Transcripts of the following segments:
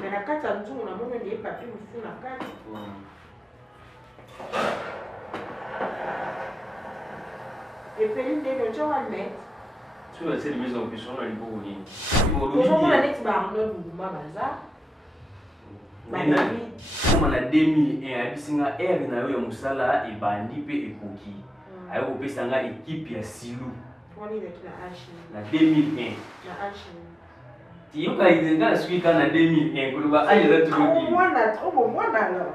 Mais la carte à nous, on a mon papier, on fout la carte. Et puis, il est déjà à le mettre. Tu vas essayer de mettre en question, on a les beaux lignes. Comment on a l'ex barnum ou ma bazar? Comme on a 2001, il y a un R na musala et bandi pe ekoki. Ayo kopesanga équipe ya Silou. On est avec la H. Na 2001. La H. Tiyoka izenga suika na 2001 kuluba aje za tulogi. Trop bon alors.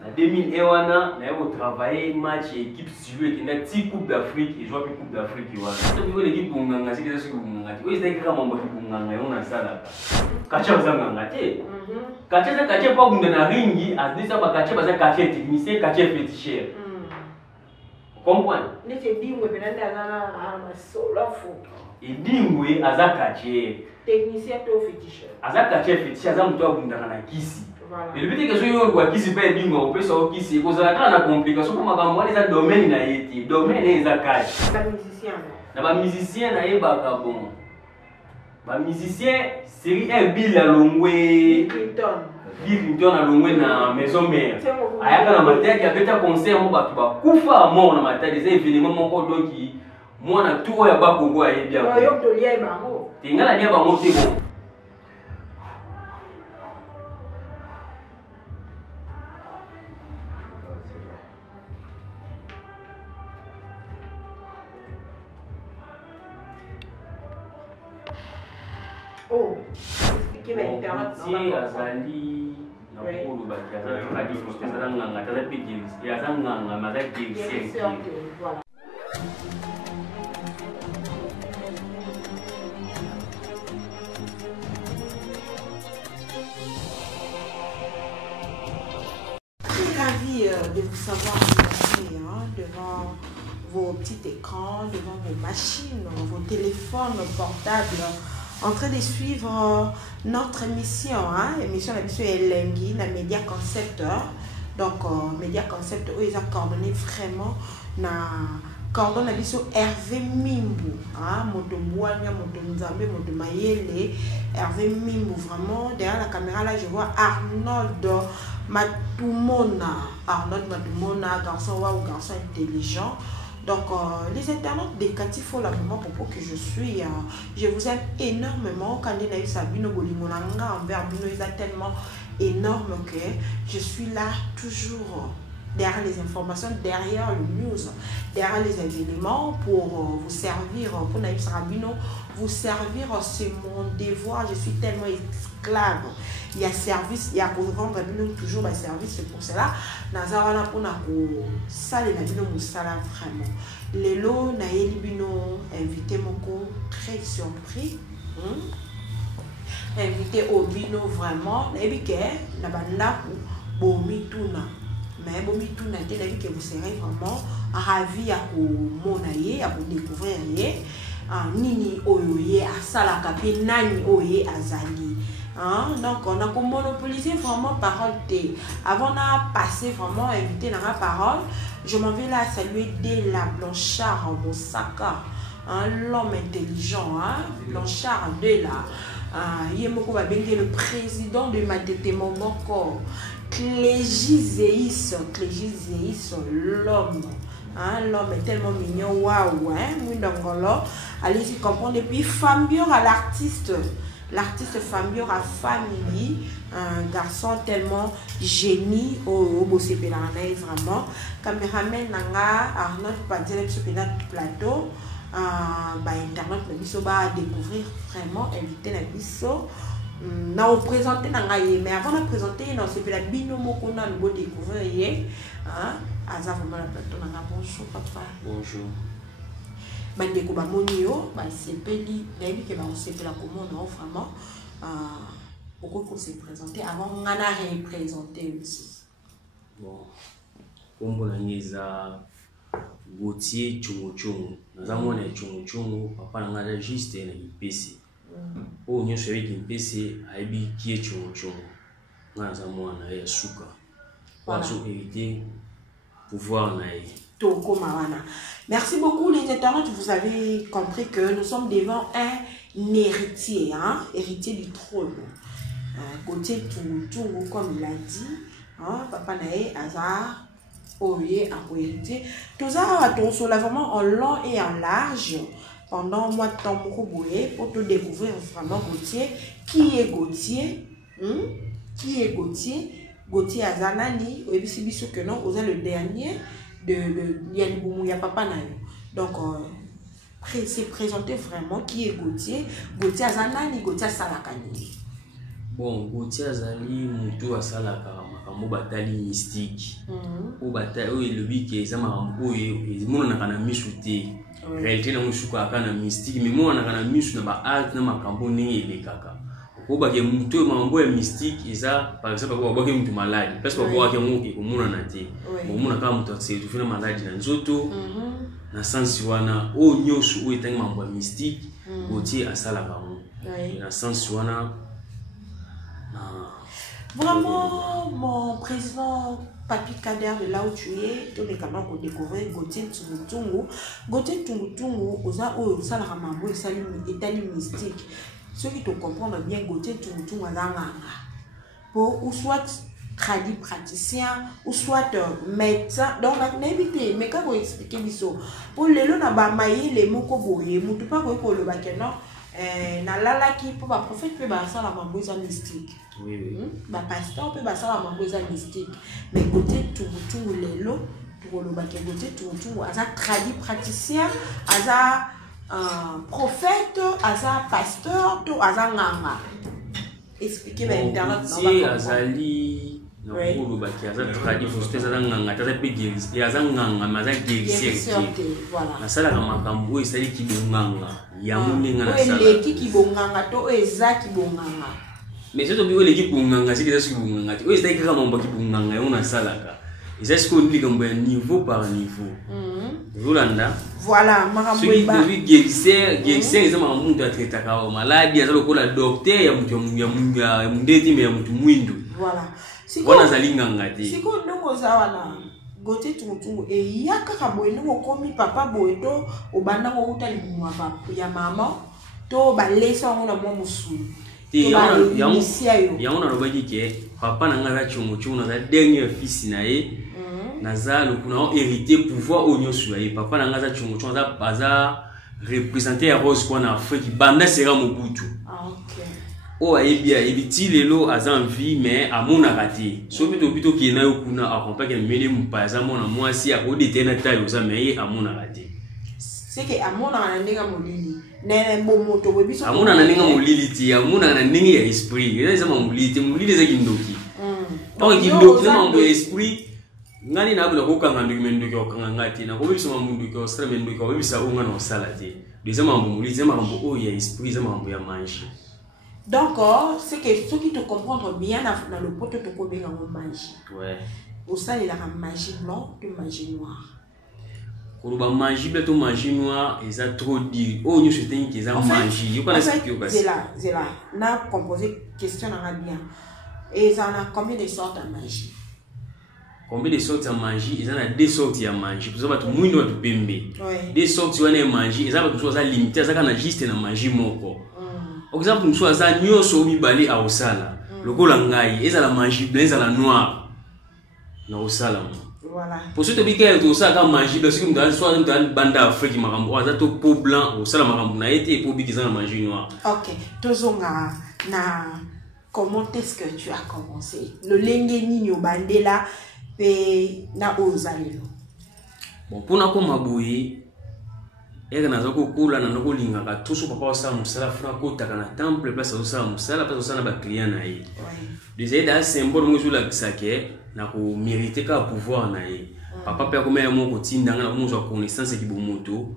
Na 2001 wana na yo travailler match équipe Silou et na ti Coupe d'Afrique et jouer Coupe d'Afrique wana. To biko l'équipe nganga sikeza siku nganga. Oyo zaki kama mambo kipu nganga yo na sala. Kacha bazanga ngate. Kacha za kacha pa kunda na ringi azisa ba kacha baza kacha technicien kacha féticheur. Comprendre? Nete dingwe penanda na solo fou. Et dingwe azakache. Technicien to féticheur. Azakache féticheur za mtu akundana na kisi. Et le but est que yo kwa kisi pa dingwe opesa o kisi ko za kana complication ko makambo za domaine na yeti. Domaine ezakache. Ba musicien. Na ba musicien na yeba bon. Ba musicien série A Bill Longwe. Bill Clinton na Longwe na maison mère. Ayaka na mataki abeta concert mo batu ba kufa mo na mataki za événement moko doki mo na tout ya ba Congo aye bien. Yo to lia bango. Tingala lia bango te bon. Oh, expliquez l'internet. Si azali na kulu ba azali kadi kusteza nganga taza pigi ya nganga mazaki voilà. Ravi de vous savoir devant vos petits écrans, devant vos machines, vos téléphones portables, en train de suivre notre émission, émission Elengi, la Média Concept. Donc, Média Concept, où ils ont coordonné vraiment na coordonné Hervé Mimbu, Moto Mbouania, Moto Nzambe, Moto Mayele, Hervé Mimbu, vraiment. Derrière la caméra, là, je vois Arnold Matumona, garçon ou garçon intelligent. Donc, les internautes des Katifo, la moment pour que je suis, je vous aime énormément. Quand il a eu Sabino Bolimonanga envers Bino, il est tellement énorme que je suis là toujours derrière les informations, derrière le news, derrière les événements pour vous servir, pour Naïf Sarabino, vous servir, c'est mon devoir. Je suis tellement esclave. Il y a service, il y a pour vendre toujours un service, c'est pour cela. Nazarana pour ça les nabino musala vraiment. Lelo naeli bino invité moko très surpris. Invité au bino vraiment. Naebi ke nabanda bomi tuna. Mais bomi tuna te naebi que vous serez vraiment ravi à monaye, à vous découvrir ye. Nini oyoye asala kapi nani oye azali. Donc on a monopolisé vraiment parole T. Avant de passer vraiment invité dans la parole, je m'en vais là saluer dès la Blanchard Moussaka, l'homme intelligent, Blanchard de là. Yemoko Babenge, le président de Matete Momoko, Clégie Zéis, l'homme. L'homme est tellement mignon, waouh, Mouindangolo. Allez-y comprendre. Et puis Fambio à l'artiste. L'artiste Fambio a famille, un garçon tellement génie au Bossé-Pélanay, vraiment. Caméraman Nanga, Arnold Padjele, sur le plateau. Internet, nous va découvrir vraiment, inviter la biso. Nous avons présenté Nanga, mais avant de présenter, nous avons fait la binomo qu'on a découvrir. Aza vraiment la plateau Nanga, bonjour papa. Bonjour. Bandeko bamonio ba sepeli nayebi ke ba osepela komona vraiment pourquoi qu'on s'est présenté avant ngana représenter aussi. Bon kombo na ngeza Gauthier Chongo nazamona Chongo papa ngana juste na PC o nyosho avec PC aibi qui est Chongo nazamona ya suka pour éviter pouvoir na Merci beaucoup les internautes, vous avez compris que nous sommes devant un héritier, hein, héritier du trône. Gauthier Tungu, comme il a dit, hein, papa nae Azar, Oye, a héritier. Tout ça, on l'a vraiment en long et en large pendant un mois de temps pour te découvrir vraiment Gauthier. Qui est Gauthier? Qui est Gauthier? Gauthier Azanani, ou bien que non, vous êtes le dernier de Yanniboumou, ya papa nae. Donc, c'est présenté vraiment qui est Gauthier. Gauthier Azanani, Gauthier Salakani. Bon, Gauthier Azali, Moutou Asalaka, Makambo Batali mystique. Au bataille, le week est Zamarambo et mon a misouté. Réalité, n'a moussouka kana mystique, mais moi, on a mis sur ma art, n'a Makambo né et les caca. Au baguette Moutou, Mambo est mystique, et ça, par exemple, on va voir malade. Parce qu'on voit qu'il y a un monde en athée. Au monde a pas mouton, c'est tout fait maladie dans Zoto. Na sens wana o nyosu o etang mambo mystique Gauthier Asalaka. Na sens wana vraiment mon président Papi Kader de là où tu es, tous les canaux qu'on découvre Gauthier Tungu. Gauthier Tungu, osa o Salaka mambo et salut étali mystique. Ceux qui te comprennent bien Gauthier Tungu azanga. Pour ou soit tradit praticien ou soit médecin. Donc on a évité mais quand on explique ça pour les lots na ba maïe les mots ko boye mutu pas ko le bakeno na lala qui pour ba prophète peut ba ça la mamboisa mystique. Oui. Ba pasteur peut ba ça la mamboisa mystique. Mais côté tout les lots pour le bakeno côté tout aza tradit praticien aza prophète aza pasteur to aza nganga. Expliquez ba internet non ba azali no ko baki aza tradit faut ça nganga ta pe guérison et aza nganga maza guérison voilà na sala ka makambo esali ki nganga ya muninga na sala le ki bonganga to eza ki bonganga mais c'est to le ki bonganga c'est que ça ki bonganga o esali ka mambo ki bonganga yo na sala ka et est-ce qu'on dit comme niveau par niveau Rolanda voilà makambo ba celui guérison eza makambo to traiter ka maladie aza ko la docteur ya mutu ya mundeti me ya mutu mwindu voilà wana zalinganga te siko ndongo zawana Gauthier Tungu e yaka boye ndongo komi papa boye to obanda ko uta libumwa papa ya mama to balesa ngona mwa musulu te ya ona robaki ke papa nanga za chongo na za dernier fils na ye na za le kuna hériter pouvoir onyo sur ye papa nanga za chongo za baza représenter ya rose kwa na Afrique banda sera Mobutu. OK. Oh ebia ebiti lelo aza en vie mais amona raté so plutôt qui na yokuna accompagner mele mupaza mona mwasi akodete na tayo za mais amona raté c'est que amona na ndinga molili nene momoto webiso amona na ndinga molili ti amona na ndinga ya esprit eza molili za kindoki donc kindoki na mambo ya esprit ngani na abula ko kanga nduki okanga ngati na ko biso mamundu ko streme nduki ko bisa unga no salate deuxième mambo molili za mambo o ya esprit za mambo ya manche. Donc, c'est que ceux qui te comprennent bien dans le pot, te comprennent en magie. Ouais. Au sein, il y a la magie blanche et magie noire. Pour la magie blanche et magie noire, ils ont trop dit. Oh, nous sommes qu'ils ont magie. C'est là. On a composé question en bien. Et ils en ont combien de sortes de magie? Combien de sortes de magie? Ils en ont deux sortes de magie. Pour ça, tout le monde doit te pember. Deux sortes de magie. Ils ont tout ça limité. Ils ont juste la magie moko. Par exemple, nous sommes à Nyoso Mibali à Osala. Le Golangai, et la magie blanche, et la noire. Na Osala. Voilà. Pour ce qui est de ça, comme magie, parce que nous avons soit une bande d'Afrique, nous avons peau blanc, Osala, nous avons été pour qui la magie noire. Ok. Tozonga, na comment est-ce que tu as commencé? Le Lengeni Nyo Bandela, et na Ozalelo. Bon, pour nous, comme Abouye, et na zoko kula na noko lingaka tuso papa osala musala funa kota kana temple place osala musala place osala ba client na ye déjà da symbole mo jula kisake na ko mériter ka pouvoir na ye papa pe ko mele mo ko tindanga na mo zo connaissance ki bomoto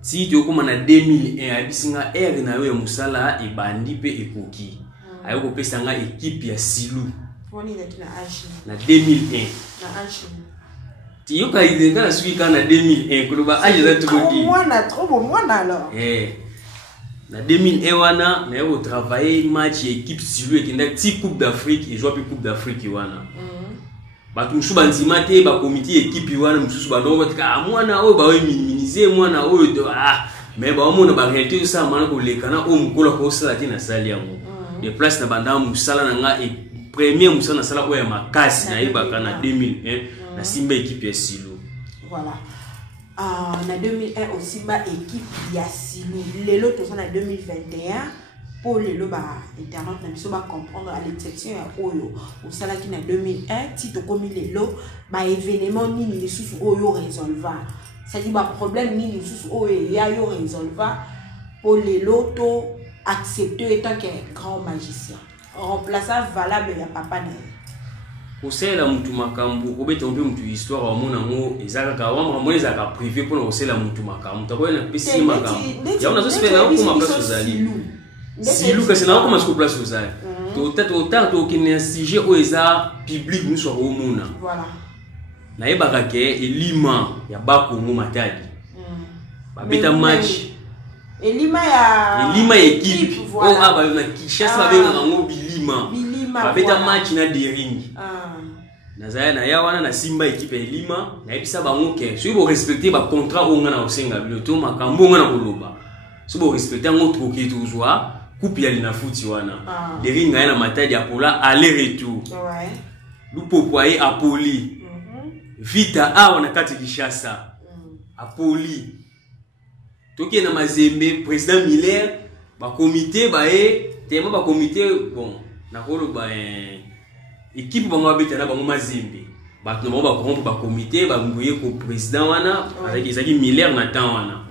si to ko na 2001 abisinga r na yo ya musala e bandi pe ekoki ayo ko pesa nga équipe ya Silu Poni na ashi na 2001 na ashi tu as idée quand je suis en 2001 kuloba aje za tukodi mwana trop bon mwana alors na 2001 wana na yo travailler match équipe Silu ekenda ti coupe d'Afrique et jouer coupe d'Afrique wana ba tumshu banzima te ba comité équipe wana msusu ba ndo batika mwana oyo ba we minimiser mwana oyo mais ba on ba réalité ça mana ko lekana o mukolo ko sala tina sali yango de place na banda musala na nga et premier musala na sala o ya makasi na ibaka na 2001 na simba équipe ya Silo. Voilà. En 2001 aussi ma équipe ya Silo. Lelo tout ça en 2021 pour lelo ba internet na biso ba comprendre à l'exception ya oyo au sala qui na 2001 ti to komi lelo ba événement nini les sous oyo résolva. Ça dit ba problème nini sous oyo ya yo résolva pour lelo to accepter étant qu'un grand magicien. Remplaçant valable ya papa na. Osela mutu makambu obeta mpe mutu histoire wa mona ngo ezaka ka wa mona ezaka privé pour osela mutu makambu takoya na pesi makambu ya una so spela ko ma place ozali Silu que c'est là comment se place ozali to tata to kine sujet o eza public nous so o mona voilà na yebaka ke elima ya bakongo matadi babeta match elima ya équipe o aba na Kinshasa babenga ngo bilima babeta match na dering nazaya na ya wana na simba équipe elima na ebisa bango ke so bo respecter ba contrat o ngana osenga bilo to makambo ngana koloba so bo respecter ngo troquer toujours coupe ya lina futi wana dering na matadi ya pola aller retour ouais lupo poye apoli vita awa na kati Kinshasa apoli toki na mazembe président Miller ba comité ba tema ba comité bon na kolo ba équipe bango abeta na bango mazembe ba no ba corrompre ba comité ba nguye ko président wana avec ezaki Miller na temps wana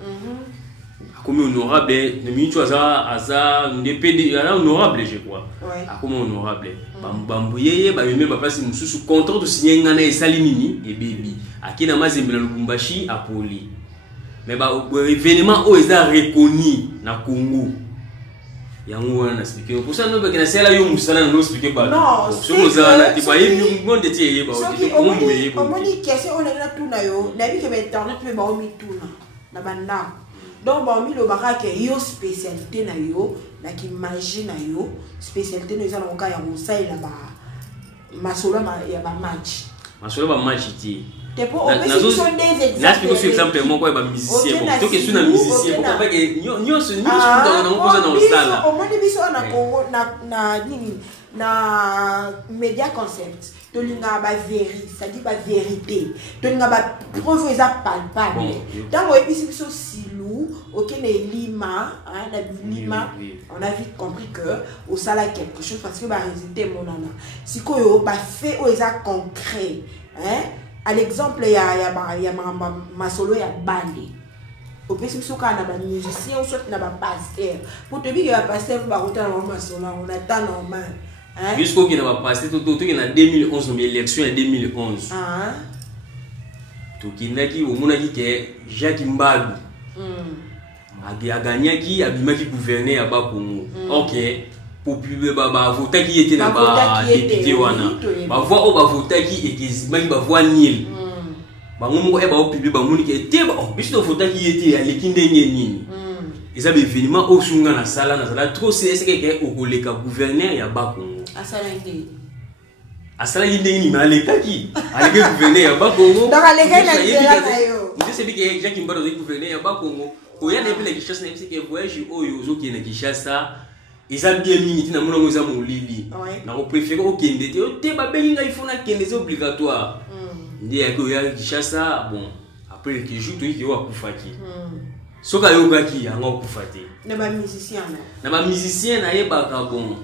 comme honorable ne mincho aza ndepende ala honorable je crois comme honorable bambuyeye ba yeme ba place mususu contrat de signer ngana esali nini e baby akina mazembe na Lubumbashi apoli mais ba événement o eza reconnu na Congo yango wana expliquer pour ça no be kana sala yo musala no expliquer ba non so ozala ti ba yemi monde ti yeba o moni question on a tout na yo na bi ke ba internet pe ba o mi tout na banda donc ba mi lo baka ke yo spécialité na yo na ki magie na yo spécialité no eza na ka ya musala ba masolo ya ba match ti pour exemple mon quoi ba musicien bon to que sur na musicien pourquoi pas que nyo se dans poser dans salle au moins biso na Congo na nini na média concept to linga ba vérité ça dit ba vérité to linga ba preuve eza palpable dans et puis biso Silou OK les lima hein la lima on a vite compris que au sala quelque chose parce que ba résultat mon nana sikoyo ba fait au eza concret hein. À l'exemple, il y a ma solo ya bandi. Au plus que na ba musicien ou soit na ba pasteur. Pour te dire que le pasteur va retourner dans ma solo, on attend normal. Hein? Jusqu'au qui na ba pasteur tout qui na 2011 mais élection en 2011. To kinaki o monaki ke Jacques Mbadu. A gagné qui a bimaki gouverner ya ba Congo. OK. Populaire ba voter qui était na ba député wana ba voix o ba voter qui ekizimaki ba voix nil ba ngomo e ba o publier ba moni ke te ba o biso voter qui était ya lekinde nini eza be événement o sunga na sala trop c'est que o koleka gouverneur ya ba Congo asala yinde ni malekaki aleke gouverneur ya ba Congo donc aleka na yo je sais bien que Jacques Mbado est gouverneur ya ba Congo ko ya na pe la Kinshasa na c'est que voyage oyo zo ki na Kinshasa ils ont bien mis na mulongo za molili na ko préférer au kende te ba belinga il faut na kende c'est obligatoire ndi ya ko ya Kinshasa bon après que jour to ki wa kufaki soka yoga ki ya ngo kufati na ba musicien na yeba ka bon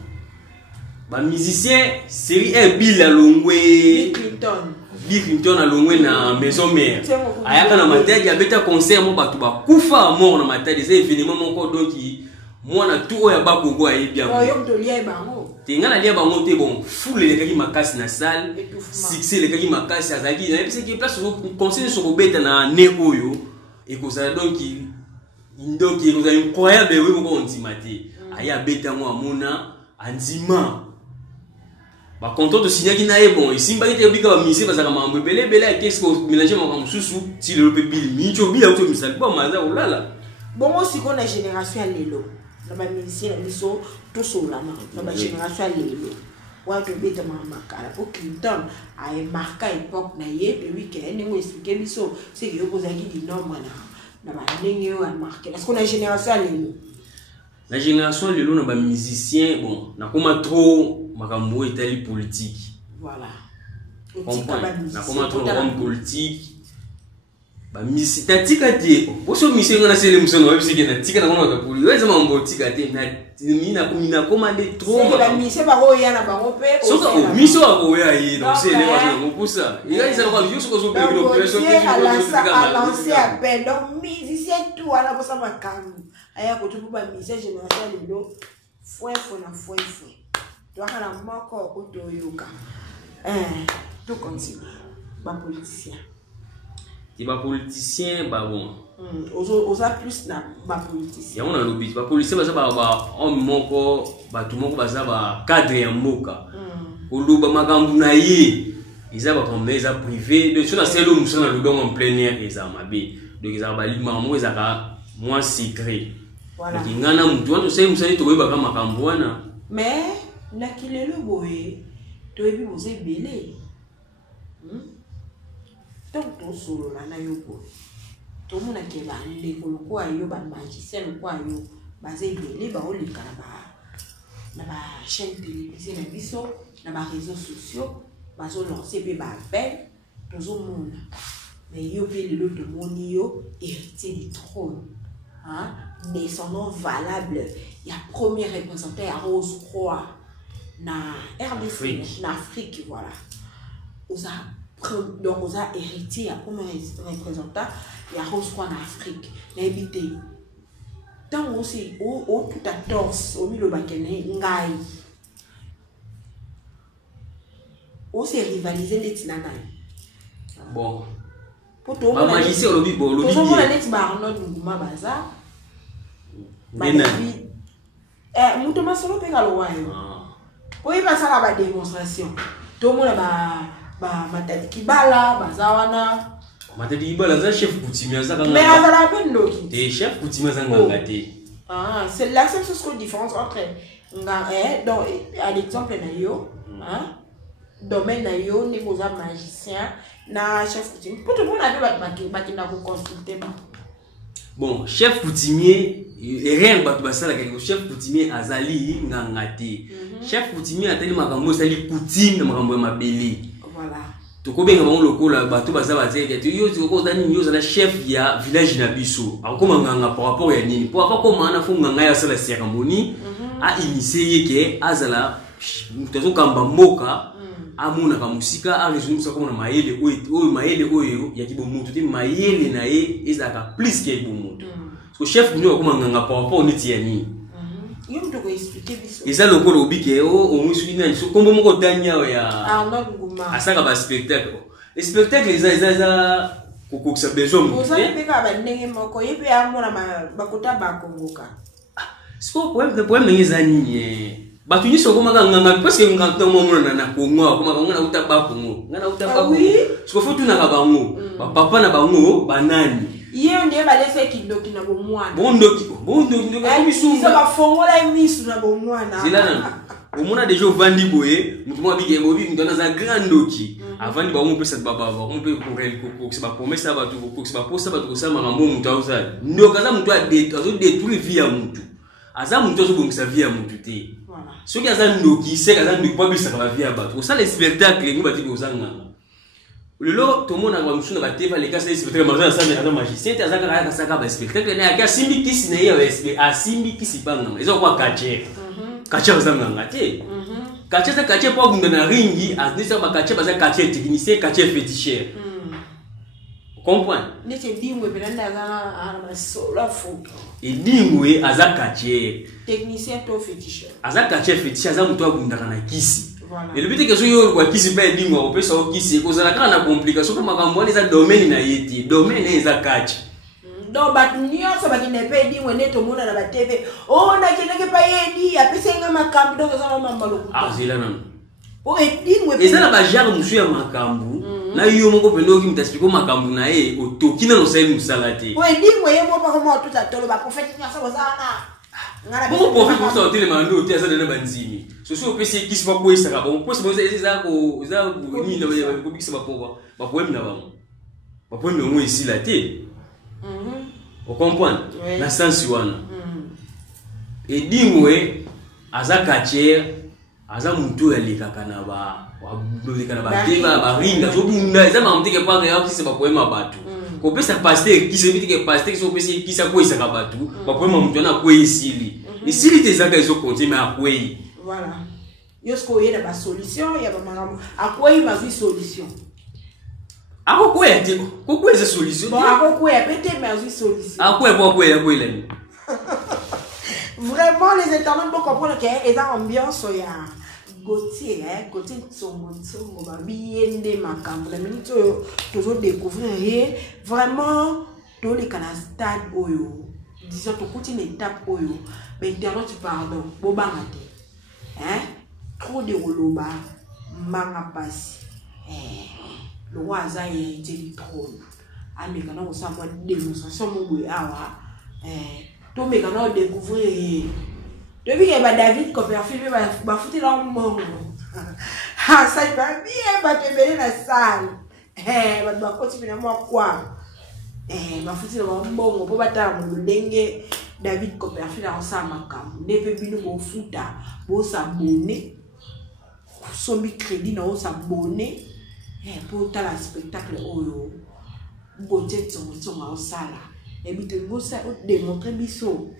ba musicien série 1 Bill Longwe Bill Clinton na Longwe na maison mère ayaka na matadi ya beta concert mo batu ba kufa mort na matadi c'est événement moko donc moi na tout ya ba Congo ayi bien yo to lia bango tinga lia bango te bon foule le kaki makasi na salle succès le kaki makasi azaki na parce que place conseil sur obeta na ne oyo et que ça donc il est incroyable oui ko ontimate aya beta mo amona anzima ba content de signer ki na e bon ici ba te bika ba misi ba saka mambo belé qu'est-ce que mélanger mo comme susu si le peut bil mincho bila to misal ba maza olala bon aussi qu'on a génération à l'élo na ba musicien na biso to solana na ba génération à l'élo wa to beta makala pour Clinton a marqué époque na ye puis week-end ngo expliquer biso c'est que yo kozaki di nombre na Est-ce qu'on a une génération la génération de l'eau, on musicien, bon, n'a pas trop makambo itali politique. Voilà. N'a pas trop homme politique. Ba misi tatika te. Boso misi ngana sele musono wa bisike na tika na ngona ka puli. Weza mambo tika te na mina commande trop. C'est la misi ba ko ya na ba ko pe. Soka o misi wa ko ya yi donc c'est les va ko pusa. Il a ça va juste ko so pe l'opération que je lancer appel donc musicien tout ala ko sa makambo. Aya ko tupu ba misi génération de l'eau. Foi. Toi kana moko ko to yoka. Tout continue. Ba politicien. Les politiciens, bah bon. Osa plus na ba politicien. Ya on a lobby. Ba politicien ba homme moko, ba tout moko ba za ba cadre ya mboka. Oluba makambu na ye. Ils ba comme les privé. De sur la celle où nous sommes en plein air les amabe. Donc ils ba lima mo ils ka moins secret. Voilà. Donc ngana mtu wantu sai musani to weba kama makambu wana. Mais na kilelo boye to ebi vous belé. Donc tout solo là na yoko tout le monde qui va les quoi yo ba magicien quoi yo basé belé ba o le karaba na ba chaîne télévisée na biso na ba réseaux sociaux ba zo lancer pe ba appel tout le monde mais yo pe le lot de moni yo héritier du trône hein mais son nom valable il y a premier représentant à Rose Croix na RDC na Afrique voilà donc on a hérité à comme représentant il y a Rose Croix en Afrique n'habité tant aussi au tout à torse au milieu bakene ngai aussi rivaliser les tinanai bon pour tout le magicien au lobby bon lobby tout le monde les barno nguma baza bena mutoma solo pe kalowayo oui ba sala ba démonstration tout le monde ba matadi kibala bazawana matadi kibala za chef coutumier za kanga mais azala pendoki te chef coutumier za nganga te c'est la seule chose qu'on différence entre donc à l'exemple na yo domaine na yo ni boza magicien na chef coutumier pour tout le monde avait bakina ko consulter ba bon chef coutumier rien ba basala quelque chef coutumier azali nganga te chef coutumier atali makambo sali coutume na makambo ya mabeli. Voilà. To ko benga bango lokola bato baza bazeke te yo ko dani yo za chef ya village na biso akoma nganga par rapport ya nini pour avoir comment na fo nganga ya sala cérémonie a initier ke azala mutazo kamba mboka amuna ka musika a résume ça comme na mayele oyo ya kibomutu te mayele na ye ezaka plus ke kibomutu so chef ni akoma nganga par rapport niti ya nini yo mtoko expliquer biso eza lokolo obike o musu ni so kombo moko tanya ya nguma asaka ba spectacle spectacle eza kokokisa besoin mo sa peka ba ndenge moko yepe amona bakota bakongoka siko problème ngeza nini batu ni soko maka nganga parce que nganta mo mona na kongo kuma ngana uta ba kongo ngana uta ba kongo siko fotu na ka bango papa na bango banani yeye ndiye balese kidoki na bomwana bondoki bisu ba fongola misu na bomwana zilana omona déjà vandi boye mutu mo bige mobi mutana za grandoki avant ba mo pesa baba on peut ko se ba promesse ba tu ko se ba posa ba tu ko sa makambo mutu auza ndo kaza mutu a détruire vie ya mutu aza mutu zo bongisa vie ya mutu te voilà ce qui aza ndoki c'est kaza ndoki pa bisa ka vie ya ba to ça les spectacles ngi ba ti ko zanga lelo to mona ba musuna ba teva les cas les spectacles maza sa mais magicien te azaka ka saka ba spectacle na ya simbi kisi na ya a simbi kisi banga ezo kwa kache kache zanga ngate kache za kache po gunda na ringi aznisa ba kache baza kache technicien kache féticheur comprendre nete dingwe belanda za na sola foto et dingwe aza kache technicien to féticheur aza kache féticheur aza muto agunda kana kisi. Et le but est que si vous avez qui pas dit on peut savoir qui c'est cause la grande complication comme makambo les domaine na yeti domaine eza catch donc bat nyonso ba kine pe di wene to mona na ba TV oh na kinenge pa yedi apesenga makambo donc ça mama lo ah zela non oh edingwe eza na ba genre musu ya makambo na yo moko pendo ki mtaspiko makambo na e otokina no sali musalate oh edingwe yemo pa ko mo tout à tolo ba prophète nyasa bazana bon profite pour sortir les mandos tu as ça dans banzimi so so pesi qui se va quoi ça bon pour ça ça ko za ni na ba ko bikisa ba problème na ba problème no ici là té Vous comprenez? Dans ce sens et dis-moi, aza quartier, aza mutu ya lekaka na ba teba ba ringa so bunda eza mamte ke pa ya kisi ba poema batu. Ko pesa pasteur qui se dit que pasteur so pesa qui sa ko isaka batu, ba poema mutu na ko isili. Isili te zaka iso konti mais akwei. Voilà. Yosko yena ba solution ya ba maramu. Akwei ma vie solution. Ako ya te ko eza solution. Bon ako ya peut-être ma vie solution. Ako ya ko ile. Vraiment, les internautes vont comprendre qu'il y a une ambiance Gauthier, Gauthier Tsongo, Biende Makambo. La minute toujours découvrir vraiment tous les canaux stade Oyo. Disons, toute une étape Oyo. Mais internaute, pardon, Bobangate. Trop de roloba, manga passe. Le roi Azaï était du trône. Américain, on s'en va démonstration, tout mais quand on découvrir depuis que David Copperfield va foutre dans le monde ah ça il va bien va te mener la salle va continuer moi quoi va foutre dans le monde pour battre mon dengue David Copperfield en ça makam ne peut bien nous fouta pour s'abonner sombi crédit non s'abonner pour tal spectacle oyo beauté son en salle. Et puis, tu vas démontrer biso.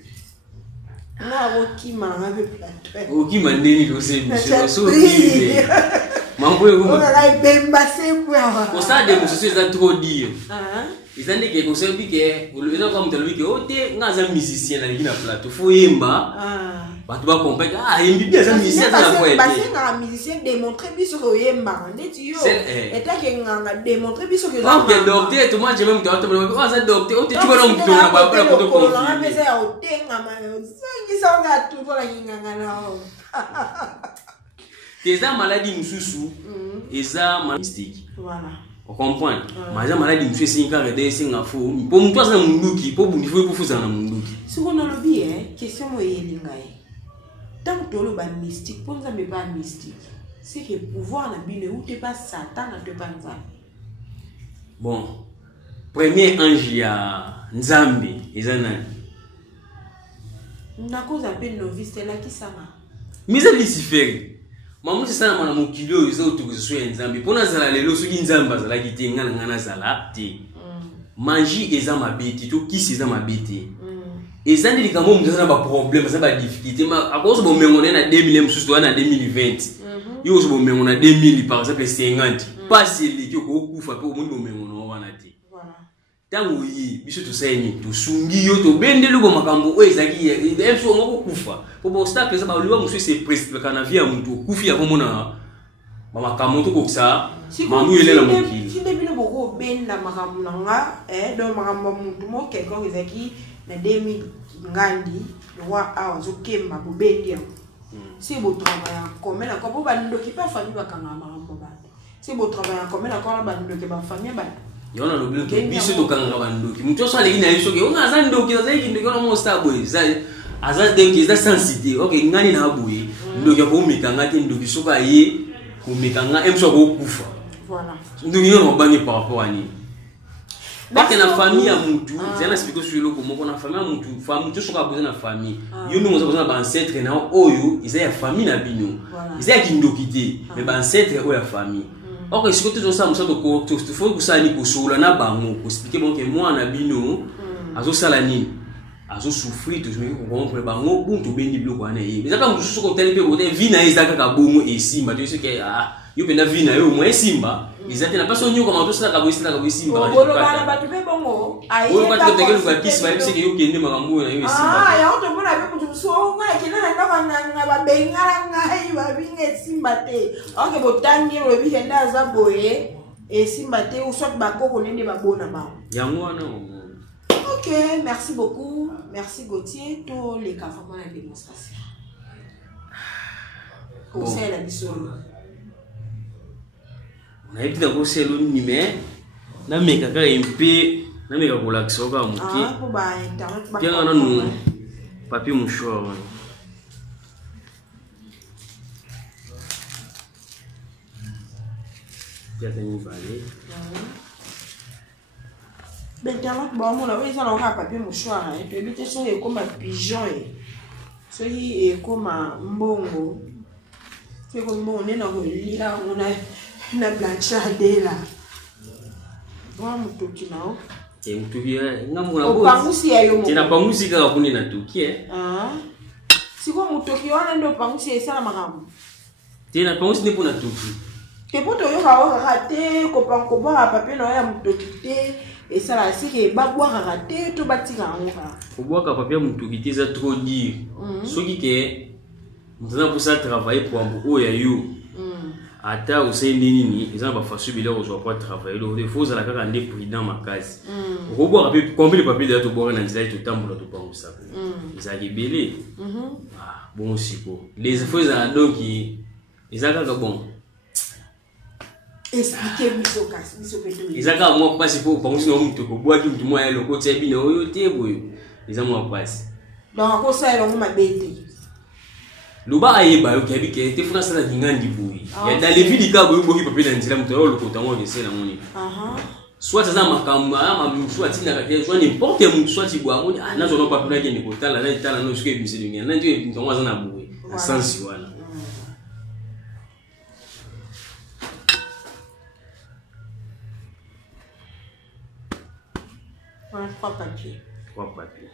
Moi, qui m'a avec plateau. Qui m'a dit que c'est monsieur. On a bembassé pour ça, des monsieur, c'est trop dire. Ils ont dit que vous savez que vous le savez comme tel que oh t'es un musicien là qui na plateau. Faut yemba. Tu vas comprendre. Ah, il me dit bien un musicien ça va être. Parce que un musicien démontrer biso que yemba. Ndeti yo. Et t'as que démontrer biso que. Ah, que docteur, tout le monde j'ai même docteur. Oh ça docteur, tu vas donc tourner pas pour la photo confirmer. On a besoin au tenga man. Qui sont là tout pour la nganga là. Tes maladies mususu, et ça mystique. Voilà. Vous comprenez? Mais la maladie me fait signe car aider signe à fou. Pour moi toi c'est un munduki, pour vous niveau pour faire un munduki. Si on a le bien, question moi yelingai. Tant que tu le mystique, pour nous mais pas mystique. C'est que pouvoir na bine ou t'es pas Satan na te pas nzambe. Bon. Premier ange ya Nzambe, ezana. Na cause appelle novice là qui ça ma. Mise Lucifer. Maman c'est ça na mokilo izo tukuzo ya Nzambe. Pona zala lelo soki Nzamba zala kitenga ngana zala te. Magie eza mabeti to kisi eza mabeti. Ezandi likamo muzana ba problème ça ba difficulté ma akoso bo mengo na 2000 msusu to na 2020. Yo so bo mengo na 2000 par exemple 50. Pas celui qui ko kufa pe omundi bo mengo no wana te. Voilà. Tango yi biso to saini to sungi yo to bendelu bo makambo o ezaki emso ngoko kufa. Po bo obstacle ça ba liwa musu c'est presque kana via muntu kufi ya komona mama kamoto koksa mamu yele na mokili. Si depuis le boko benda makambo nanga do makambo muntu mo quelqu'un ezaki na 2000 ngandi le roi a ozokemba bobedia. Si vous travaillez en commun, la commun va nous occuper famille va quand même. Si vous travaillez en commun, la commun va nous occuper famille va. Yo na lobelo ke biso to kanga bandoki. Mutu so aleki na yiso ke ona za ndoki za yiki ndiko na mo stable za aza denki za sensité. OK ngani na abuye. Ndoki ko mikanga te ndoki so ka ye ko mikanga emso ko kufa. Voilà. Ndoki yo no bangi par rapport à ni. Parce que la famille a mutu, c'est un aspect sur le comment on a famille a mutu, famille tout ce qu'on a besoin de la famille. Yo nous avons besoin d'ancêtre na oyo, ils ont famille na bino. Ils ont kindokité, mais ancêtre ou la famille. OK, ce que tout ça musa to ko to faut que ça ni ko sola na bango, ko expliquer bon que moi na bino azo salani. Azo souffrir de me comprendre bango bon to bendi bloko na ye. Mais ça comme tout ce qu'on télé pe ko te vie na ezaka ka bongo et simba, tu sais que yo pena vie na yo moi simba. Ils étaient la personne yo comme tout ça ka bo simba. Batu pe bongo. Ayi ba to tegelu ba kisi ba pisi ke yo kende makambo na yo simba. Ah, ya auto mona pe mutu so nga kina na ba bengara ngai ba binge simba te. OK botangi lo bi henda za boye et simba te ou soit ba koko nende ba bona ba. Yango wana. OK, merci beaucoup. Merci Gauthier to les cas vraiment la démonstration. Conseil la bisolo. Na epita ko selo ni me na meka ka MP na meka ko lakso ka muki ko ba internet ba tianga na nu papier mouchoir ya tani vale Internet, bon, on a vu ça dans un papier mouchoir. Et puis, il est comme un pigeon. Il est comme un mbongo. C'est comme on est dans le lit là, on a une blanchardée là. Bon, mutoki nao. Et mutoki, ngamuna boss. Pangusi ya yo. Tina pangusi kaka kuni na tuki Ah. Siko mutoki wana ndo pangusi ya isala makamu. Tina pangusi ne pona tuki. Ke poto yo ka rate ko panko ba papier na ya mutoki te. Et ça là, si que babwa raté, tout bâti ka onka. Faut boire ka papier mutoki te ça trop dire. Ce qui que nous pour ça travailler pour un beau ya yo. Ata usai nini ils ont pas facile bila aux pas travailler donc il faut ça la kaka ndé président makazi. Ko boire papier combien de papier de to boire na nzai to tambola to pango ça. Ils a libellé. Ah bon siko. Les infos ça donc ils a kaka bon. Expliquez-moi ce cas, ce que ils a kaka moi passe pour pango sino muto ko boire ki moi le ko tsebi na oyo te boyo. Ils a moi passe. Donc ko ça elongo mabete. Luba ayeba yo kebi ke te funa sala ngandi boyi ya dans les villes ka boyi boki papier na nzila muto yo lokota ngo ke sela ngoni soit ça makamba ma soit tina ka ke soit n'importe où soit ti boa ngoni na zo no papier na ke ni kotala na itala no suke biseli ngani na ndio ntongo za na boyi sans wala trois papiers.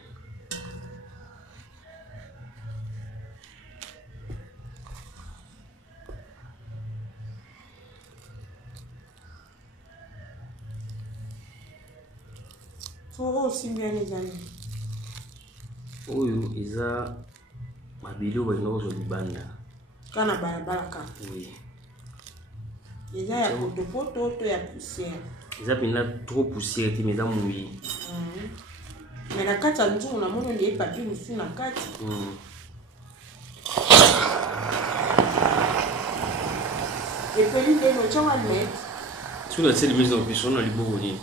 Faut aussi bien les amis. Oyo iza mabilo ba ino zo libanda. Kana barabara ka. Oui. Iza ya poto to ya poussière. Iza pina trop poussière ti meza mouyi. Mais la carte à nous on a mon les papiers aussi na carte. Et puis lui de nos chama mettre. Sur la selle maison puis son ali boni.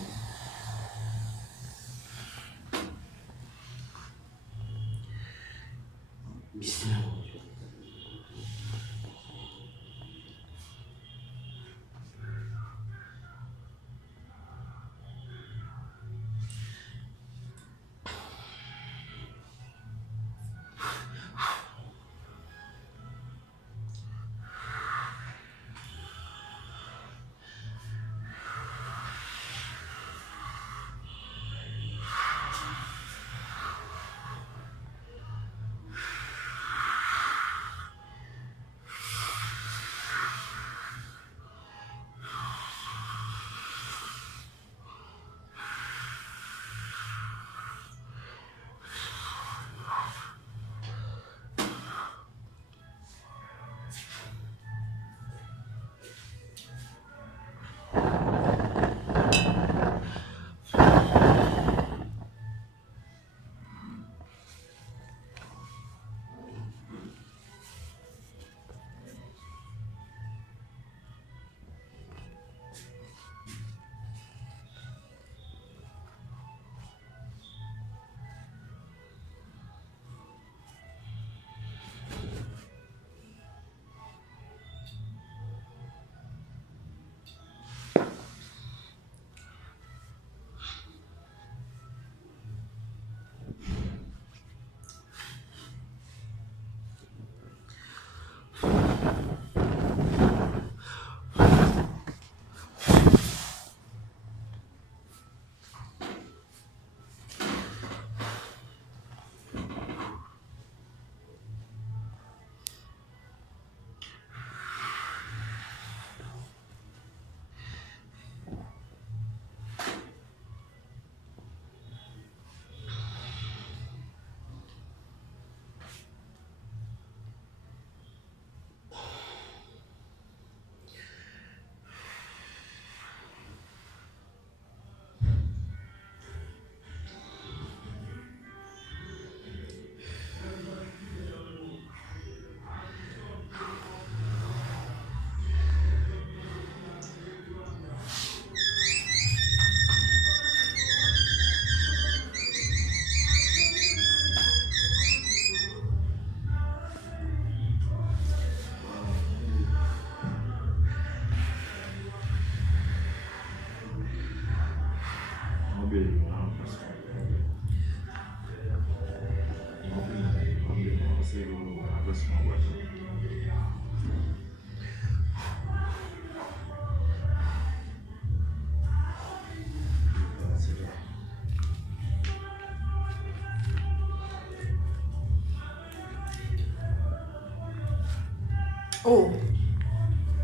Oh.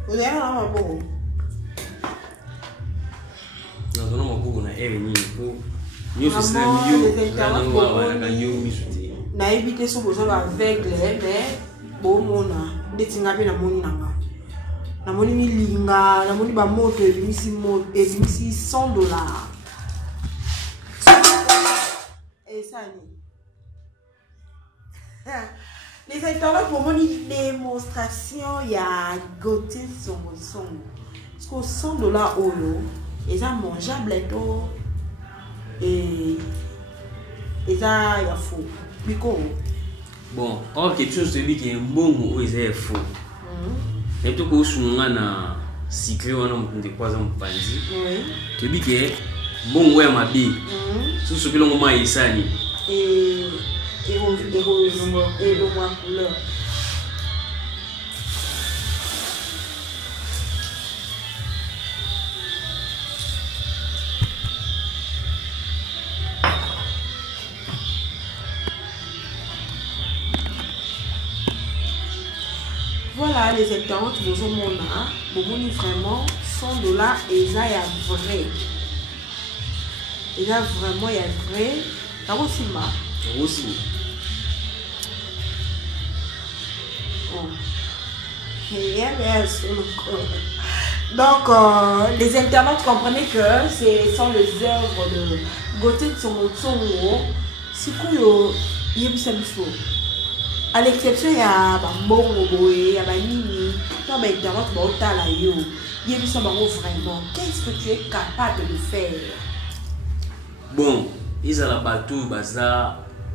Vous avez un bon. Dans un moment on a évité pour mieux se sentir mieux. Na éviter ce besoin aveugle mais bon mona detinga pe na moni nanga. Na moni milinga, na moni ba moto ebimisi $100. Et ça ni. Les internautes pour moi une démonstration il y a goûté son parce qu'au $100 euro et ça mangeable et ça il y a faux biko bon or quelque chose celui qui est bon ou est faux et tout que sunga na cycle wana mkunde kwaza mpanzi tu dis que bon ouais ma bi sous ce que l'on m'a essayé et le moins couleur. Voilà les internautes, nous avons vraiment $100 et ça y a vrai. Et là vraiment il y a vrai. Ça aussi ma. Aussi. Donc, les internautes comprenaient que ce sont les œuvres de Gauthier Tsongo. C'est cool, il y a eu ça. À l'exception, il y a Bambongo, il y a Nini. Toi, les internautes, il y a eu ça vraiment. Qu'est-ce que tu es capable de faire? Bon, ils ont la bateau,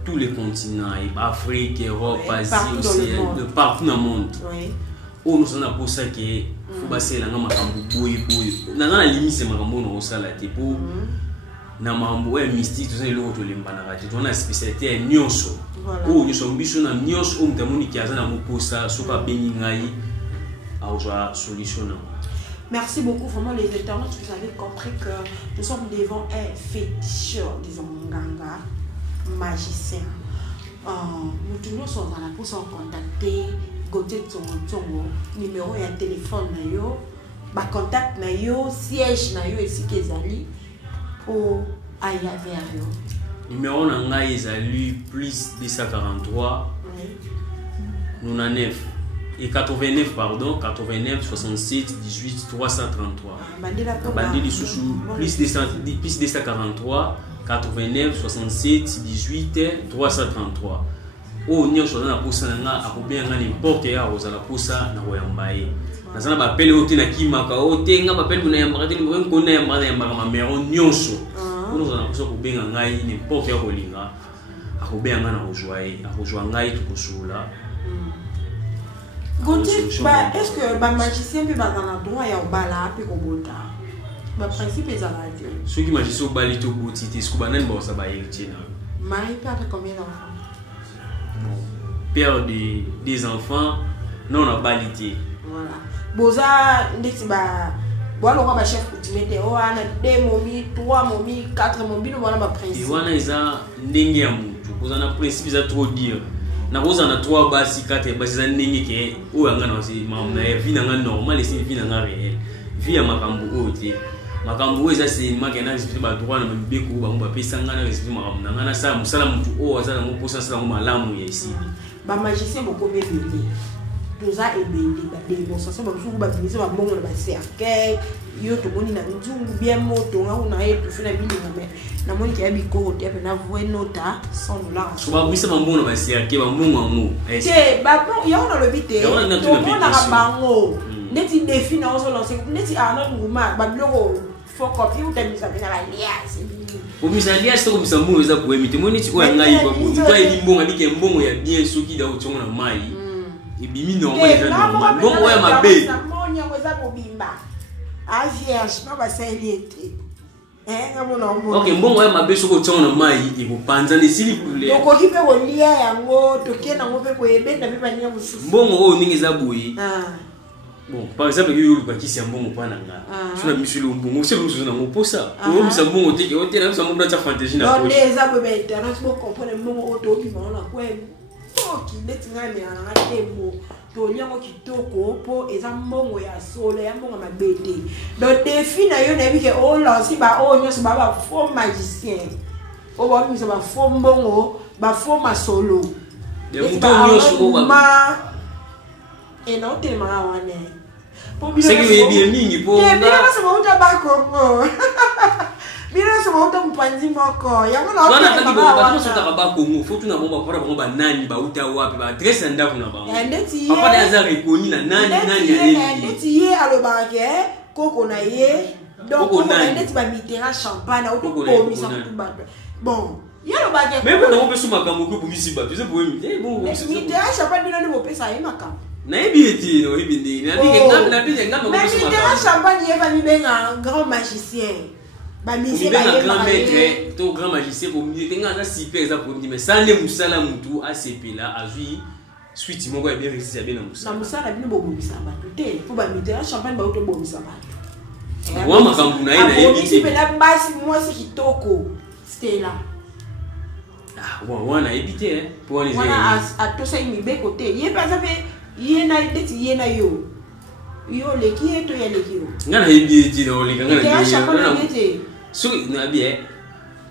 tous les continents, Afrique, Europe, Asie, Océanie, partout dans le monde. Oui. Oh, nous sommes pour ça que faut passer la makambo boy. Na limite c'est makambo na osala te pour na mambo mystique tout ça le autre lembana kati. On a spécialité nyonso. Oh, nous sommes biso na nyonso mtamuni kiaza na moposa soka beni ngai a oza solution. Merci beaucoup, vraiment les internautes, vous avez compris que nous sommes devant un féticheur, disons Nganga, magicien. Nous tous nous sommes dans la pousse en contacter, Gauthier Tsongo, numéro et un téléphone na yo, ba contact na yo, siège na yo ici kezali pour aller vers yo. Numéro na ngai ezali plus 243 99 et 89 pardon 89 67 18 333. Bandé du sous plus 243 89 67 18 333. Oh nyonso na posa nga akobia nga n'importe ya oza na posa na koyambaye. Nazana ba pele ote na kimaka ote nga ba pele na yambaka te mo nkona yambaka ma mero nyonso. Nous na posa ko benga ngai n'importe ya kolinga. Akobia nga na kozwa ngai tukosula. Est-ce que le magicien peut avoir un droit à bala et au bota? Le principe est à la vie. Ceux qui magicien au bali to boti, est-ce que banan ba ça ba héritier na? Marie père de combien d'enfants? Père des enfants non a balité. Voilà. Boza ndeti ba voilà on va chef coutumier o ana 2 momi 3 momi 4 momi no wana ba principe. Et wana isa ndenge ya mutu. Boza na principe za trop dire. Na boza na 3 basi 4 basi za ndenge ke o yanga na si na vie na normal et si vie na réel. Vie ya makambo ote. Makambo eza c'est maka na respecter ba droit na mbeko ba mba pesa ngana respecter makambo na ngana sa musala mutu o azala mo posa sala mo malamu ya ici. Ba magicien boko bebele. Doza ebende ba démonstration ba musu ba finisa ba mbongo na ba cercueil yo to moni na nzungu bien moto nga una yetu fina bilinga me na moni ke abiko te pe na voix nota $100. So ba bisa ba mbongo na ba cercueil ba mbongo ngo. Che ba bon yo na le bité. Yo na ka bango. Neti défi na ozo lancer neti ana nguma ba bloko faut copier ou t'as mis ça dans la liasse. Au misali asto ko bisambu eza ko emite moni ti o ngai ba bu to eli mbongo ali ke mbongo ya bien soki da utonga na mai ebimi normal eza normal mbongo ya mabe samonya weza kobimba a vierge na ba sailiete OK mbongo ya mabe soko utonga na mai ebopanza ne sili pule okoki pe olia yango tokena ngo pe ko ebenda pe banya mususu mbongo o ningi za boyi bon par exemple yo ba kisi mbongo pana nga suna misulu mbongo c'est lu suna ngoposa o misa mbongo teke o tena misa mbongo ta fantasy na poche non les abo ba internet bo comprendre mbongo o to ki na kwenu toki leti ngani ana tembo toliango kitoko po eza mbongo ya solo ya mbongo mabete donc défi na yo na bi ke o lancer ba o nyoso ba faux magicien o ba mi ba faux mbongo ba faux masolo de muto ma et non te ma wane c'est que bien mingi po bien ça va uta ba Congo bien ça va uta mpanzi moko yango na wana taki ba to sota ba Congo faut tuna bomba kwa bomba nani ba uta wapi ba adresse ndako na bango papa da za rekoni na nani ya ndeti ye aloba ke koko na ye donc koko ndeti ba mitera champagne auto komisa tout ba bon yalo ba ke même na opeso makambo ko bumisi ba tu sais pour bon mitera champagne bino ni bopesa ye makambo na ebiti no ebindi na bi ngam na bi ngam ko mais mitera champagne ye ba mi benga grand magicien ba mise ba ye grand maître to grand magicien pour mi tenga na super exemple pour dire mais ça ne musala mutu a sepela azui suite moko ya bien réussi bien na musala na musala bino bo bumisa ba te pour ba mitera champagne ba auto bumisa ba wa makambu na ye na ebiti pe na basi mwasi kitoko Stella wana ebite pour les wana a to sai mi be côté ye pas ça fait ye na deti ye na yo le qui to ya le ki yo ngana ebite no le ngana ngana so na bien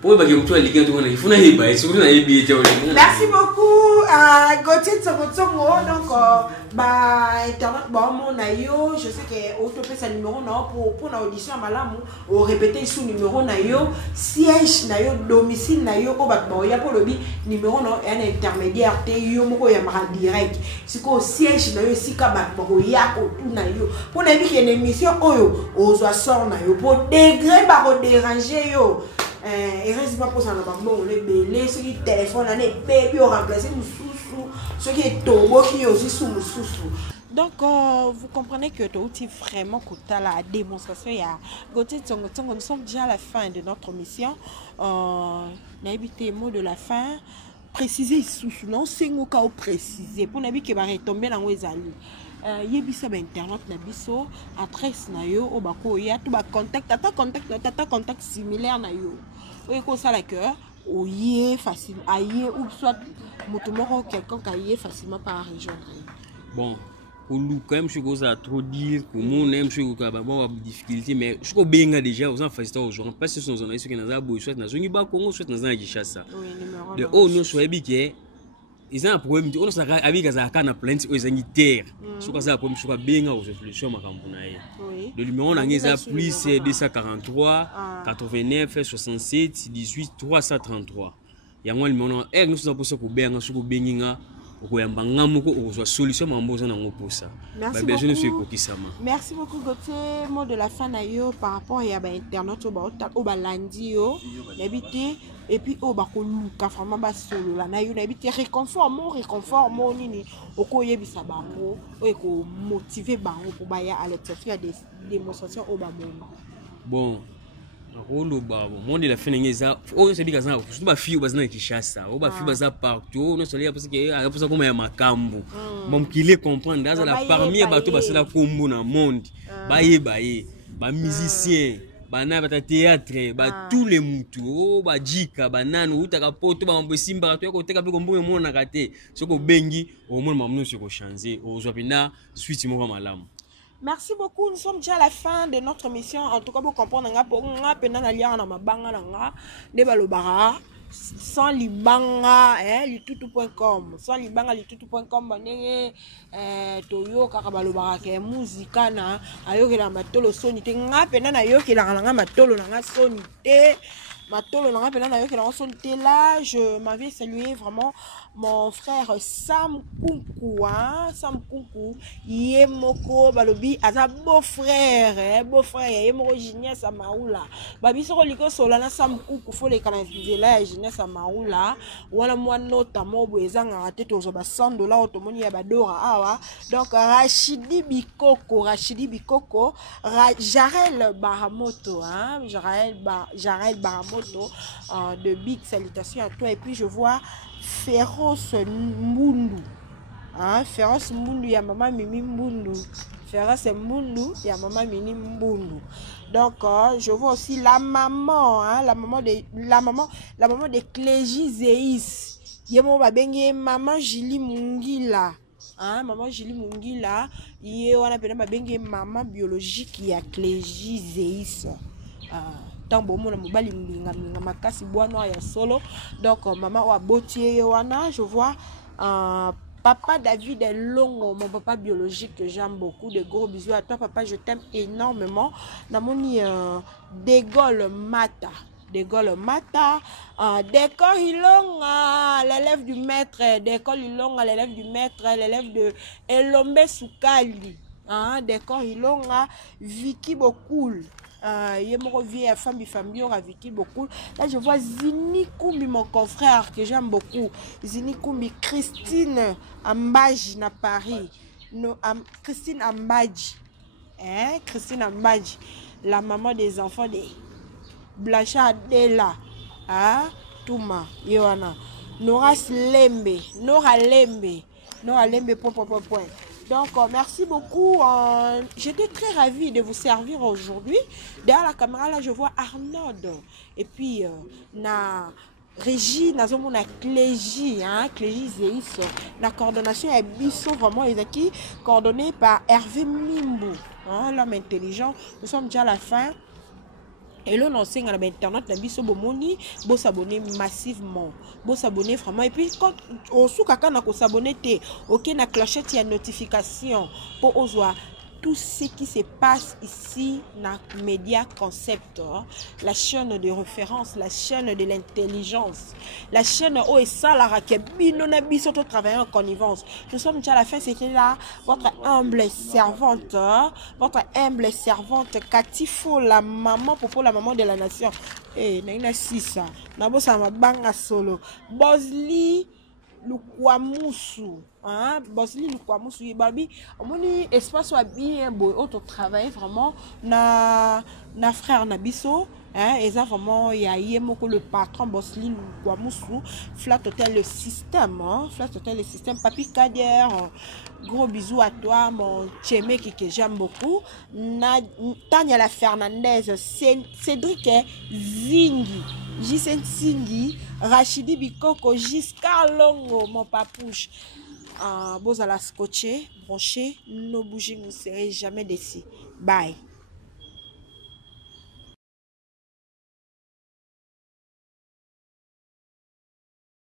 pour ba ke mtu alika to ngana ifuna heba so na ebite o le merci beaucoup à Gauthier Tsongo donc ba internet ba mon na yo je sais que auto pesa numéro na pour na audition malamu au répéter sous numéro na yo siège na yo domicile na yo ko ba ya pour lobi numéro na un intermédiaire te yo moko ya mara direct siko siège na yo sika ba ya ko tout na yo pour na bi une émission oyo ozwa sort na yo pour degré ba ko déranger yo et reste pas pour ça na ba bon le belé ce qui téléphone na baby au remplacer ce qui est tobo qui aussi sous mususu. Donc vous comprenez que tu outil vraiment coûta la démonstration il y a Gauthier Tsongo. Nous sommes déjà à la fin de notre mission. N'habitez mot de la fin. Préciser sous non c'est au cas préciser pour n'habiter que va retomber dans les alliés. Yebisa ba internet na biso adresse na yo obako ya tout ba contact contact similaire na yo oye ko ça la cœur oye facile aye ou soit motomoko quelqu'un qui est facilement par rejoindre. Bon pour nous quand même je cause à trop dire pour mon aime je ko ba bon difficulté mais je ko benga déjà aux enfants c'est aujourd'hui parce que sont on ce que na bo soit na zongi ba Congo soit na zangi chassa de oh non soit biké ils ont un problème on ça avec ça kana plainte aux zangi terre ce que ça problème je ko benga aux solution makambo na ye le numéro na ngeza plus 243 89 67 18 333 yango numéro nous sommes pour ko benga ce ko benginga Merci beaucoup Gauthier. Mot de la fin par rapport à internet au balandi et puis au bakoluka vraiment ba solo la na yo na biti réconfort mo nini okoyebisa bango o motiver bango pour ba ya à l'exercice des démonstrations au bamono. Bon rolo ba monde la fin ngeza o se bika sana surtout ba fille bazana Kinshasa o ba fille baza partout no solia parce que a pour ça comme ya makambo bon qu'il comprendre dans la parmi bato basala kombo na monde ba ba musicien ba na ba théâtre ba tous les mutu ba jika ba nanu utaka poto ba mbosimba to ko teka pe kombo mo na kate soko bengi au monde mamno soko changer o zo pina suite mo malamu. Merci beaucoup. Nous sommes déjà à la fin de notre mission. En tout cas, pour comprendre, sans libanga litutu.com sans libanga litutu.com banenge toyo kaka balobaka ke muzika na ayokela matolo soni te nga pena na yokela nga matolo na soni te matolo na pena na yokela soni te. Là je m'avais salué vraiment mon frère Sam Kunku, hein? Sam Kunku yemoko balobi aza beau-frère yemoko Genius Amaoula babi soko liko solana Sam Kunku faut les canaliser là Genius Amaoula wana moi notamment boezanga raté tozo ba $100 otomoni ya badora awa donc Rachidi Bikoko Jarel Baramoto, hein? Jarel Baramoto, de big salutations à toi. Et puis je vois Féroce Mbundu, hein? Féroce Mbundu ya maman Mimi Mbundu, Féroce Mbundu ya maman Mimi Mbundu. Donc je vois aussi la maman, hein? la maman de Clégie Zeis, yemo babengi maman Julie Mungila. hein, maman Julie Mungila ye wana pena babenge maman biologique ya Clégie Zeis tant bon mon mobali minga makasi bwana ya solo donc maman wa botier wana je vois papa David Longo, mon papa biologique que j'aime beaucoup, de gros bisous à toi papa, je t'aime énormément. Namoni De Gaulle Mata, d'école Mata, d'école Ilonga, l'élève du maître, d'école Ilonga, l'élève du maître, l'élève de Elombe Soukali, d'école Ilonga, Vicky Bokoul. Il me revient à femme Vicky beaucoup. Là je vois Zini Koumbi, mon confrère que j'aime beaucoup. Zini Koumbi, Christine Ambadji à Paris. No, Christine Ambadji. Christine Ambadji, la maman des enfants de Blanchard Della. Touma, Yohana. Nora Lembe, point. Donc, merci beaucoup. J'étais très ravie de vous servir aujourd'hui. Derrière la caméra, là, je vois Arnaud. Et puis, na Régie, na Clégie, Clégie Zeis. La coordination est bisso, vraiment, ils sont coordonnés par Hervé Mimbu, l'homme intelligent. Nous sommes déjà à la fin. Et là, on enseigne à l'internet, vous s'abonner massivement, vous s'abonner vraiment. Et puis, quand on s'abonner, ok, na clochette, il y a une notification pour voir tout ce qui se passe ici dans Média Concept, la chaîne de référence, la chaîne de l'intelligence, la chaîne où est ça, la raquette, surtout travailler en connivence. Nous sommes déjà à la fin, c'était là votre humble servante, Katifo, la maman, Popo, la maman de la nation. Naina Sissa, Nabosa Mabanga Solo, Bosli. Lukwamusu, Bosli Lukwamusu, Babi, on espace soit bien beau, autre travail vraiment na frère Nabiso, et ça vraiment il y a le patron Bosli Lukwamusu, flat total le système, Papi Kader, gros bisous à toi, mon tchémé que j'aime beaucoup, Tania la Fernandez, Cédric Zingi, Jisen Singi, Rachidi Bikoko, Giscard Longo, mon papouche. Vous allez scotcher, brancher, ne bougez, vous ne serez jamais déçus. Bye.